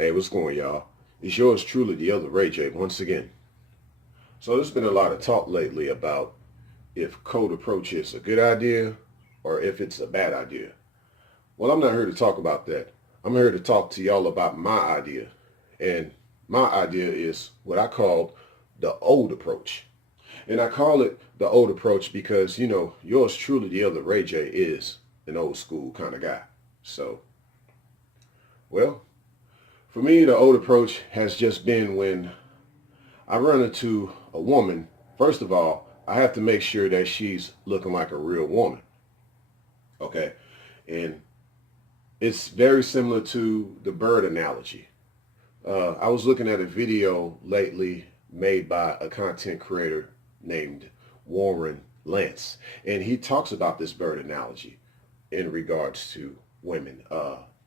Hey, what's going, y'all? It's yours truly, the other Ray J, once again. So there's been a lot of talk lately about if cold approach is a good idea or if it's a bad idea. Well, I'm not here to talk about that. I'm here to talk to y'all about my idea. And my idea is what I call the old approach. And I call it the old approach because, yours truly, the other Ray J, is an old school kind of guy. So, well, for me, the old approach has just been when I run into a woman. First of all, I have to make sure that she's looking like a real woman. Okay. And it's very similar to the bird analogy. I was looking at a video lately made by a content creator named Warren Lance, and he talks about this bird analogy in regards to women.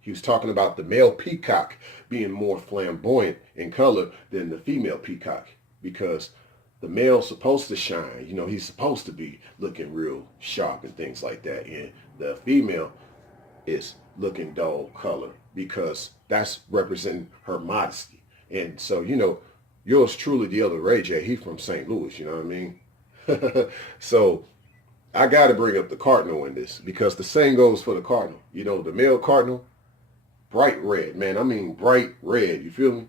He was talking about the male peacock being more flamboyant in color than the female peacock because the male's supposed to shine. He's supposed to be looking real sharp and things like that. And the female is looking dull color because that's representing her modesty. And so, yours truly, the other Ray J, he from St. Louis, you know what I mean? So I got to bring up the cardinal in this because the same goes for the cardinal. The male cardinal, bright red, man. I mean, bright red, you feel me?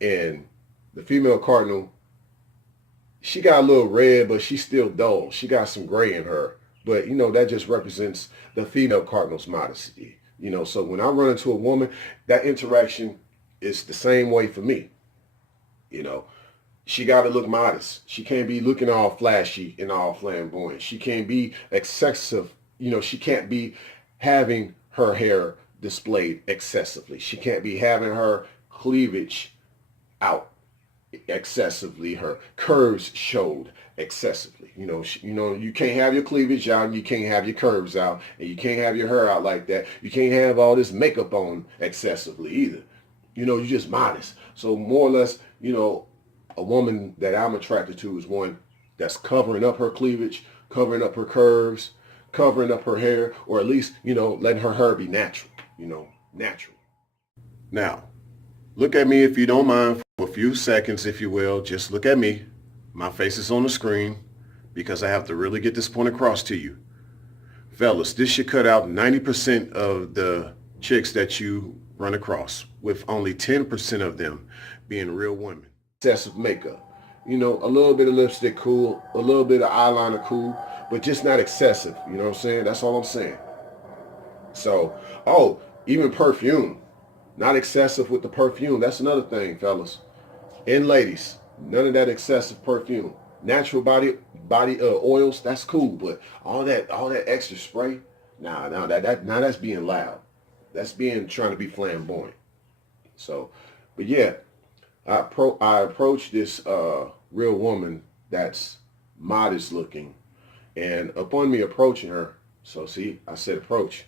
And the female cardinal, she got a little red, but she's still dull. She got some gray in her. But, that just represents the female cardinal's modesty. So when I run into a woman, that interaction is the same way for me. She got to look modest. She can't be looking all flashy and all flamboyant. She can't be excessive. She can't be having her hair displayed excessively. She can't be having her cleavage out excessively, her curves showed excessively. You can't have your cleavage out and you can't have your curves out and you can't have your hair out like that. You can't have all this makeup on excessively either. You're just modest. So more or less, a woman that I'm attracted to is one that's covering up her cleavage, covering up her curves, covering up her hair, or at least, letting her hair be natural, natural. Now, look at me if you don't mind for a few seconds, if you will. Just look at me. My face is on the screen because I have to really get this point across to you. Fellas, this should cut out 90% of the chicks that you run across, with only 10% of them being real women. Excessive makeup. A little bit of lipstick cool, a little bit of eyeliner cool, but just not excessive. You know what I'm saying? That's all I'm saying. So, even perfume. Not excessive with the perfume. That's another thing, fellas. And ladies, none of that excessive perfume. Natural body oils, that's cool, but all that extra spray, that's being loud. That's trying to be flamboyant. So, but yeah, I approach this real woman that's modest looking, and upon me approaching her, so see, I said approach.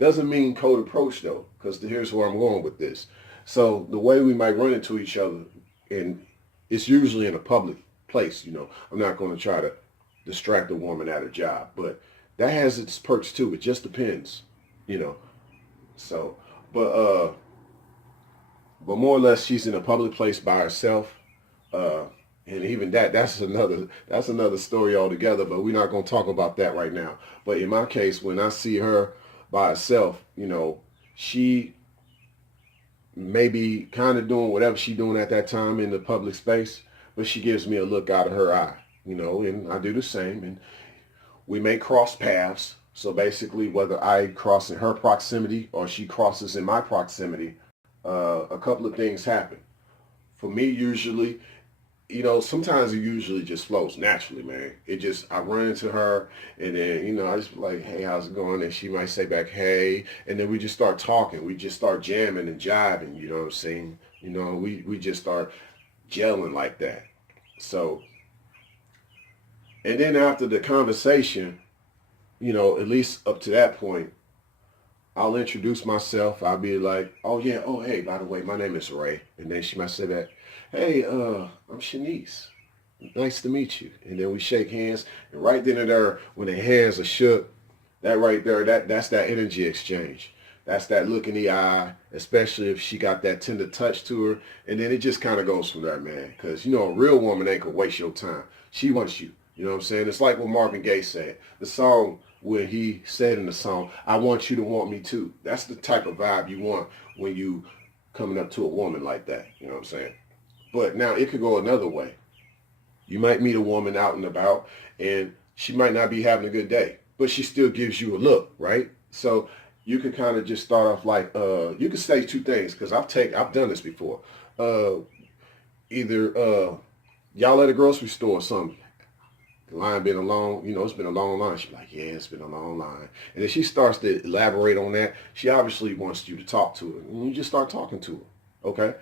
Doesn't mean cold approach though, because here's where I'm going with this. So the way we might run into each other, and it's usually in a public place, I'm not going to try to distract a woman at her job, but that has its perks too. It just depends, So, but more or less, she's in a public place by herself, and even that's another story altogether. But we're not going to talk about that right now. But in my case, when I see her by herself, she may be kind of doing whatever she's doing at that time in the public space, but she gives me a look out of her eye, and I do the same, and we may cross paths. So basically, whether I cross in her proximity or she crosses in my proximity, a couple of things happen. For me, usually, sometimes it usually just flows naturally, man. I run into her and then, I just be like, hey, how's it going? And she might say back, hey, and then we just start talking. We just start jamming and jiving, you know what I'm saying? We just start gelling like that. So, and then after the conversation, at least up to that point, I'll introduce myself. I'll be like, oh yeah, oh hey, by the way, my name is Ray. And then she might say that, hey, I'm Shanice. Nice to meet you. And then we shake hands. And right then and there, when the hands are shook, that right there, that's that energy exchange. That's that look in the eye, especially if she got that tender touch to her. And then it just kind of goes from there, man. Because, you know, a real woman ain't going to waste your time. She wants you. You know what I'm saying? It's like what Marvin Gaye said. The song where he said in the song, I want you to want me too. That's the type of vibe you want when you coming up to a woman like that. You know what I'm saying? But now it could go another way. You might meet a woman out and about and she might not be having a good day, but she still gives you a look, right? So you can kind of just start off like, you can say two things because I've done this before. Either y'all at a grocery store or something. The line been a long, you know, it's been a long line. She's like, yeah, it's been a long line. And then she starts to elaborate on that. She obviously wants you to talk to her. And you just start talking to her, okay?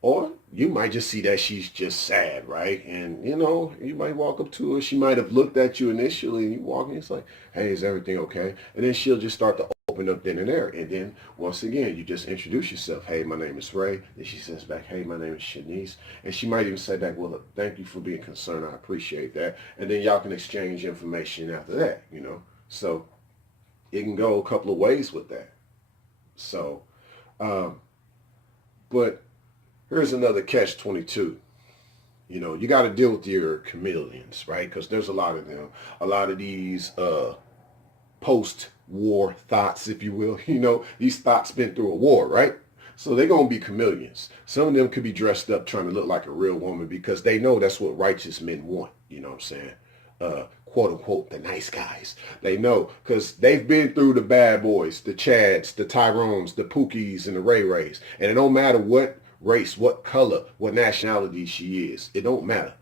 Or you might just see that she's just sad, right? And, you know, you might walk up to her. She might have looked at you initially and you walk in. It's like, hey, is everything okay? And then she'll just start to open up then and there. And then, once again, you just introduce yourself. Hey, my name is Ray. Then she says back, hey, my name is Shanice. And she might even say back, well, thank you for being concerned. I appreciate that. And then y'all can exchange information after that, you know. So it can go a couple of ways with that. So, but here's another catch-22. You know, you got to deal with your chameleons, right? Because there's a lot of them. A lot of these post-war thoughts, if you will. You know, these thoughts been through a war, right? So they're going to be chameleons. Some of them could be dressed up trying to look like a real woman because they know that's what righteous men want. You know what I'm saying? Quote unquote, the nice guys. They know because they've been through the bad boys, the Chads, the Tyrones, the Pookies, and the Ray Rays. And it don't matter what race, what color, what nationality she is. It don't matter.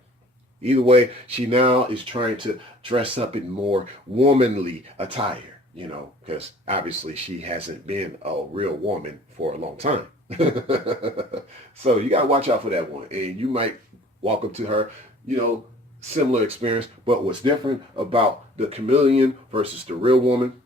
Either way, she now is trying to dress up in more womanly attire, you know, because obviously she hasn't been a real woman for a long time. So you got to watch out for that one. And you might walk up to her, you know, similar experience. But what's different about the chameleon versus the real woman,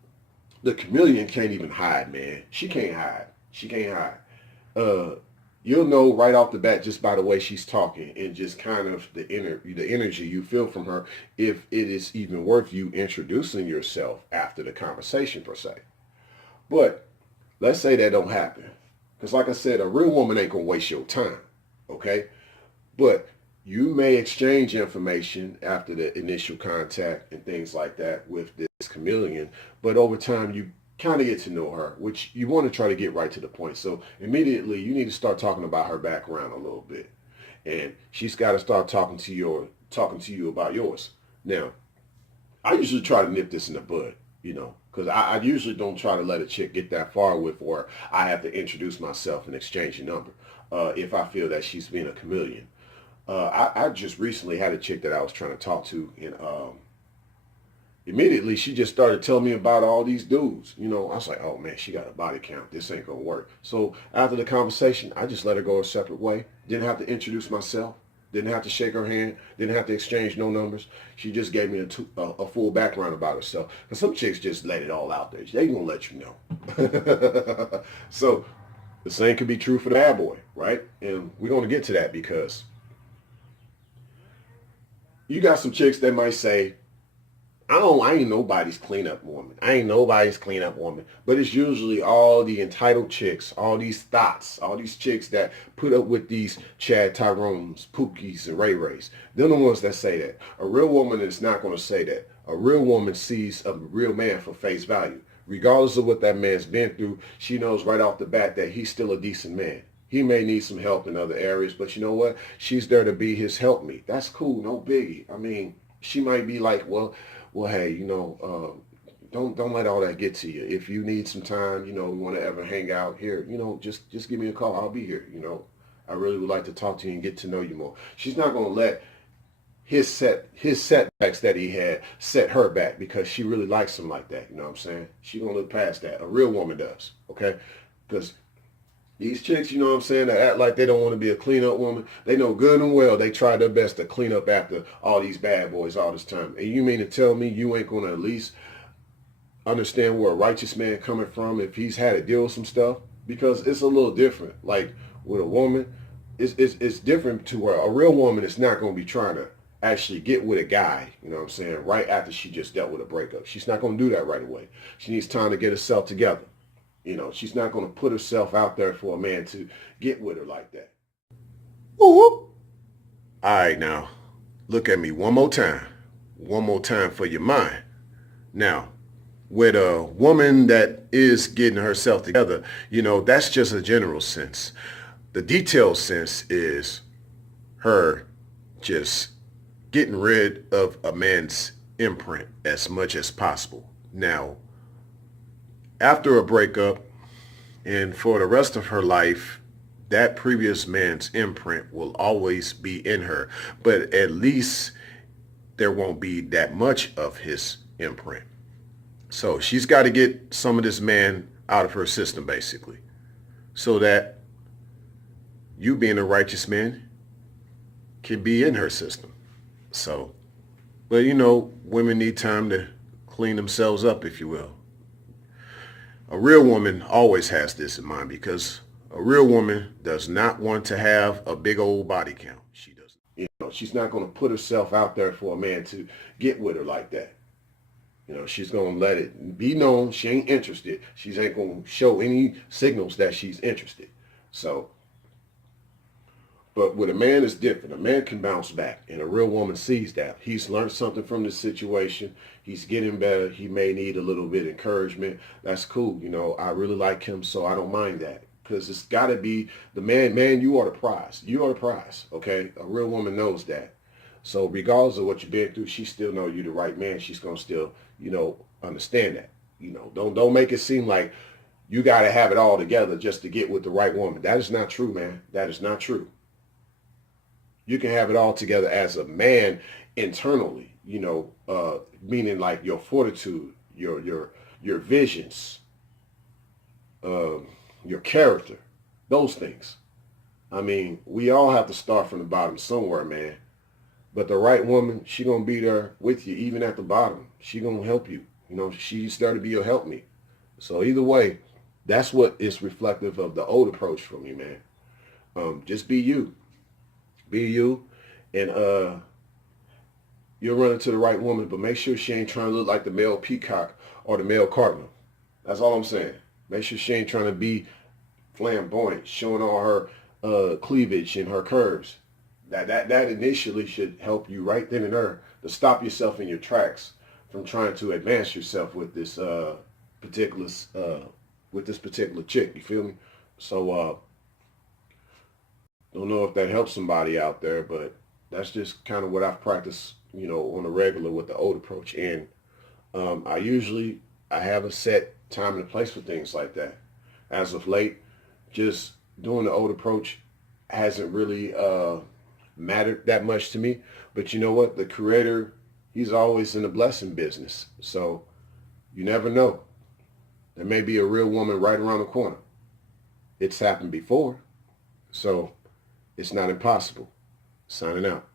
the chameleon can't even hide, man. She can't hide. She can't hide. You'll know right off the bat just by the way she's talking and just kind of the energy you feel from her if it is even worth you introducing yourself after the conversation per se. But let's say that don't happen. Because like I said, a real woman ain't going to waste your time, okay? But you may exchange information after the initial contact and things like that with this chameleon, but over time you kind of get to know her, which you want to try to get right to the point. So immediately you need to start talking about her background a little bit. And she's got to start talking to you about yours. Now, I usually try to nip this in the bud, you know, because I usually don't try to let a chick get that far with where I have to introduce myself and exchange a number if I feel that she's being a chameleon. I just recently had a chick that I was trying to talk to, and immediately she just started telling me about all these dudes. You know, I was like, oh man, she got a body count. This ain't gonna work. So after the conversation, I just let her go a separate way. Didn't have to introduce myself. Didn't have to shake her hand. Didn't have to exchange no numbers. She just gave me a full background about herself. Because some chicks just let it all out there. They gonna let you know. So the same could be true for the bad boy, right? And we're gonna get to that because you got some chicks that might say, I ain't nobody's cleanup woman. I ain't nobody's cleanup woman. But it's usually all the entitled chicks, all these thoughts, all these chicks that put up with these Chad Tyrones, Pookies, and Ray Rays. They're the ones that say that. A real woman is not going to say that. A real woman sees a real man for face value. Regardless of what that man's been through, she knows right off the bat that he's still a decent man. He may need some help in other areas, but you know what? She's there to be his helpmeet. That's cool, no biggie. I mean, she might be like, well, hey, you know, don't let all that get to you. If you need some time, you know, you want to ever hang out here, you know, just give me a call. I'll be here. You know, I really would like to talk to you and get to know you more. She's not going to let his setbacks that he had set her back because she really likes him like that. You know what I'm saying? She's going to look past that. A real woman does. Okay. Because these chicks, you know what I'm saying, that act like they don't want to be a cleanup woman, they know good and well they try their best to clean up after all these bad boys all this time. And you mean to tell me you ain't going to at least understand where a righteous man coming from if he's had to deal with some stuff? Because it's a little different. Like with a woman, it's different to where a real woman is not going to be trying to actually get with a guy, you know what I'm saying, right after she just dealt with a breakup. She's not going to do that right away. She needs time to get herself together. You know, she's not going to put herself out there for a man to get with her like that. Ooh. All right, now, look at me one more time. One more time for your mind. Now, with a woman that is getting herself together, you know, that's just a general sense. The detailed sense is her just getting rid of a man's imprint as much as possible. Now, after a breakup and for the rest of her life, that previous man's imprint will always be in her, but at least there won't be that much of his imprint. So she's got to get some of this man out of her system, basically, so that you being a righteous man can be in her system. So, but you know, women need time to clean themselves up, if you will. A real woman always has this in mind because a real woman does not want to have a big old body count. She doesn't. You know, she's not going to put herself out there for a man to get with her like that. You know, she's going to let it be known she ain't interested. She ain't going to show any signals that she's interested. So, but with a man, it's different. A man can bounce back, and a real woman sees that. He's learned something from this situation. He's getting better. He may need a little bit of encouragement. That's cool. You know, I really like him, so I don't mind that. Because it's got to be the man. Man, you are the prize. You are the prize, okay? A real woman knows that. So regardless of what you've been through, she still know you're the right man. She's going to still, you know, understand that. You know, don't make it seem like you got to have it all together just to get with the right woman. That is not true, man. That is not true. You can have it all together as a man internally, you know, meaning like your fortitude, your visions, your character, those things. I mean, we all have to start from the bottom somewhere, man. But the right woman, she gonna be there with you even at the bottom. She gonna help you. You know, she's there to be your helpmeet. So either way, that's what is reflective of the old approach from you, man. Just be you. Be you, and you'll run into the right woman, but make sure she ain't trying to look like the male peacock or the male cardinal. That's all I'm saying. Make sure she ain't trying to be flamboyant, showing all her cleavage and her curves. That initially should help you right then and there to stop yourself in your tracks from trying to advance yourself with this particular chick. You feel me? So don't know if that helps somebody out there, but that's just kind of what I've practiced, you know, on a regular with the old approach. And I have a set time and place for things like that. As of late, just doing the old approach hasn't really mattered that much to me. But you know what? The Creator, He's always in the blessing business. So you never know. There may be a real woman right around the corner. It's happened before. So it's not impossible. Signing out.